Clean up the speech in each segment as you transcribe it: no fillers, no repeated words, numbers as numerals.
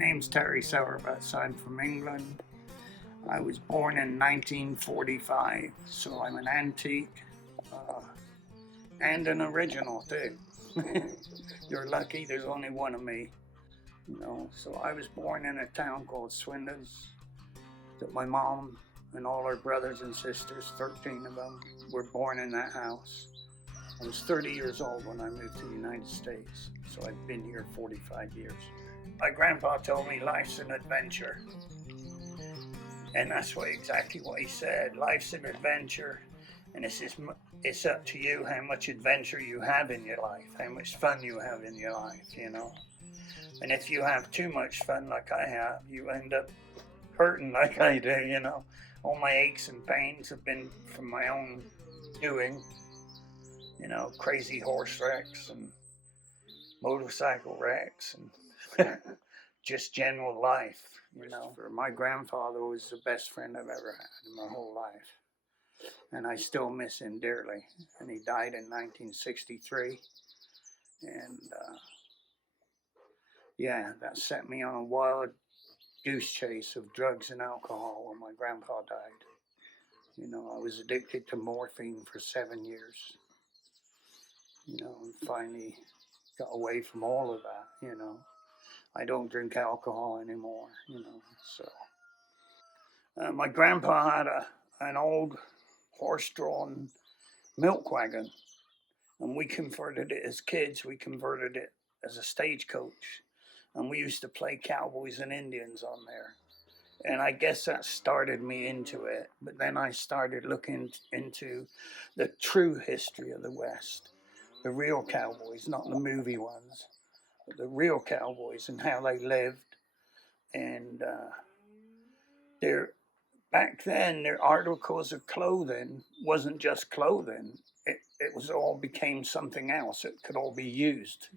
name's Terry Sowerbus. I'm from England. I was born in 1945, so I'm an antique and an original too. You're lucky there's only one of me, So I was born in a town called Swindon. That my mom and all her brothers and sisters, 13 of them, were born in that house. I was 30 years old when I moved to the United States, so I've been here 45 years. My grandpa told me life's an adventure, and that's exactly what he said. Life's an adventure, and it's up to you how much adventure you have in your life, how much fun you have in your life, And if you have too much fun like I have, you end up hurting like I do, All my aches and pains have been from my own doing, crazy horse wrecks and motorcycle wrecks and just general life, My grandfather was the best friend I've ever had in my whole life. And I still miss him dearly. And he died in 1963. And that set me on a wild goose chase of drugs and alcohol when my grandpa died. I was addicted to morphine for 7 years. And finally got away from all of that, I don't drink alcohol anymore, my grandpa had an old horse-drawn milk wagon, and we converted it as kids. We converted it as a stagecoach, and we used to play cowboys and Indians on there. And I guess that started me into it. But then I started looking into the true history of the West, the real cowboys, not the movie ones, but the real cowboys and how they lived. And back then, their articles of clothing wasn't just clothing. It was all became something else. It could all be used.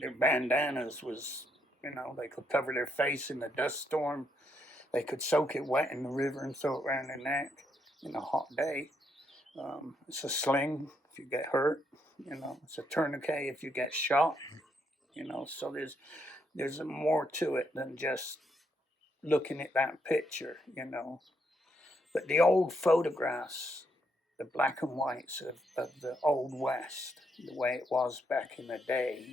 Their bandanas was, they could cover their face in the dust storm. They could soak it wet in the river and throw it around their neck in a hot day. It's a sling if you get hurt. It's a tourniquet if you get shot. So there's more to it than just looking at that picture. But the old photographs, the black and whites of the old West, the way it was back in the day,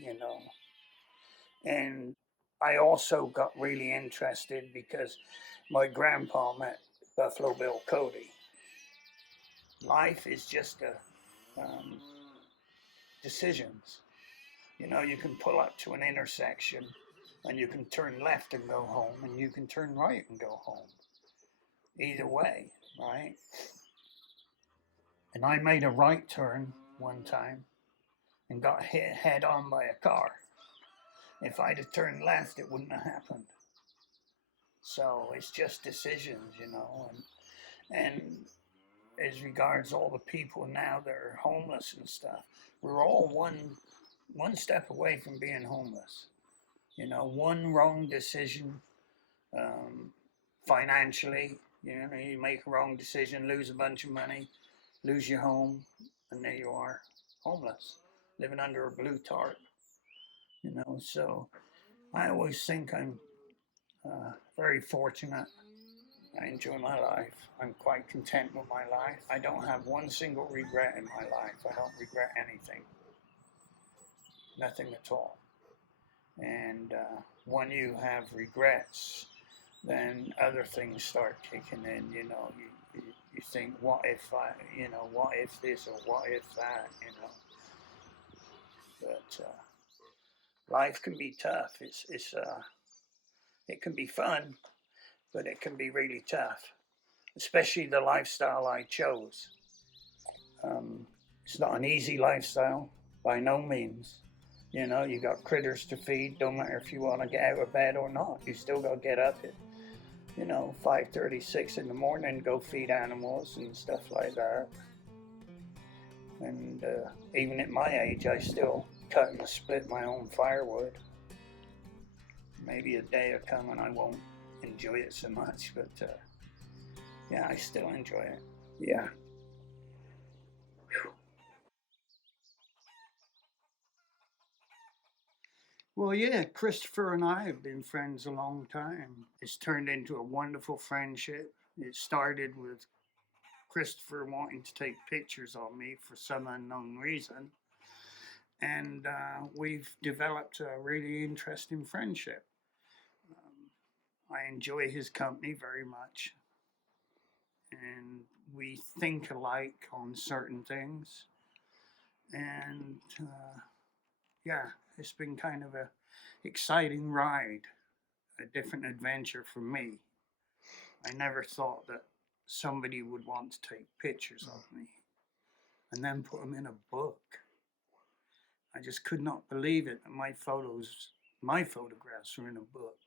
And I also got really interested because my grandpa met Buffalo Bill Cody. Life is just decisions. You can pull up to an intersection and you can turn left and go home, and you can turn right and go home. Either way, right? And I made a right turn one time and got hit head on by a car. If I'd have turned left, it wouldn't have happened. So it's just decisions, and as regards all the people now that are homeless and stuff, we're all one step away from being homeless. One wrong decision financially, you make a wrong decision, lose a bunch of money, lose your home, and there you are, homeless, living under a blue tarp. So I always think I'm very fortunate. I enjoy my life. I'm quite content with my life. I don't have one single regret in my life. I don't regret anything. Nothing at all. And when you have regrets, then other things start kicking in. You think, what if what if this or what if that, But life can be tough. It can be fun, but it can be really tough, especially the lifestyle I chose. It's not an easy lifestyle, by no means. You got critters to feed. Don't matter if you want to get out of bed or not. You still got to get up at, 5:30, 6 in the morning, go feed animals and stuff like that. And even at my age, I still cut and split my own firewood. Maybe a day will come and I won't enjoy it so much, but I still enjoy it. Yeah. Well, yeah, Christopher and I have been friends a long time. It's turned into a wonderful friendship. It started with Christopher wanting to take pictures of me for some unknown reason. And we've developed a really interesting friendship. I enjoy his company very much. And we think alike on certain things. And yeah, it's been kind of a exciting ride, a different adventure for me. I never thought that somebody would want to take pictures of me and then put them in a book. I just could not believe it that my photographs were in a book.